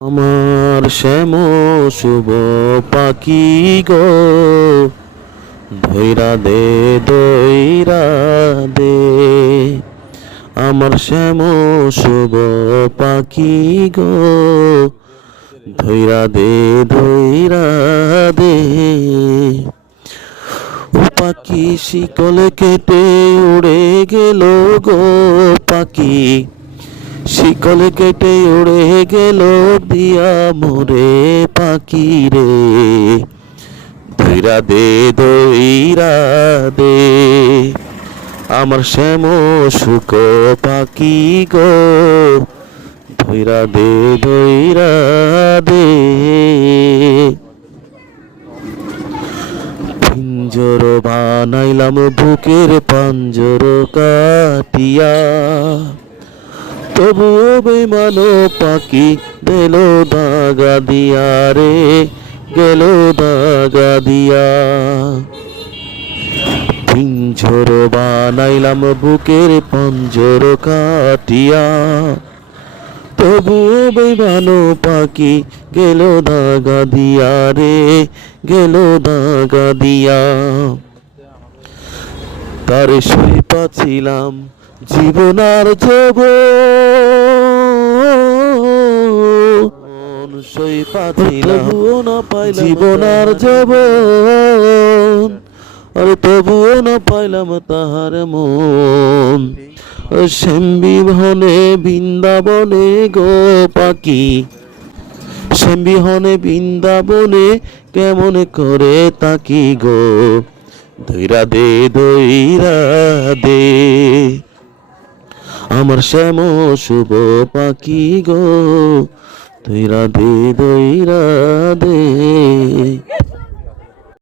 আমার শ্যাম শুভ পাখি গো ধৈরা দে দৈরা দে। আমার শ্যাম শুভ পাখি গো ধৈরা দে ধৈরা দে। ও পাখি শিকলে কেটে উড়ে গেল গো পাখি। শিকল কেটে উড়ে গেল দিয়া মোরে পাখি রে। ধৈরা দে দইরা দে। আমার শ্যাম সুখ পাখি গো। ধৈরা দে দইরা দে। পিঞ্জর বানাইলাম বুকের পাঞ্জর কাটিয়া। তবুও বেমানো পাখি গেল দাগা দিয়া রে, গেল দাগা দিয়া। পিঞ্জর বানাইলাম বুকের পঞ্জর কাটিয়া। তবুও বেমানো পাখি গেল দাগা দিয়া রে, গেল দাগা দিয়া। তার সই পাচ্ছিলাম জীবনার যোগ সই পাচ্ছিলাম জীবনার যাব আরে তবুও না পাইলাম তাহার মন। শ্যামবিহনে বৃন্দাবনে গো পাখি। শ্যামবিহনে বৃন্দাবনে কেমন করে তাকি গো। দইরা দে দইরা দে। আমার শ্যাম শুভ পাখি গো। তুই দে দই দে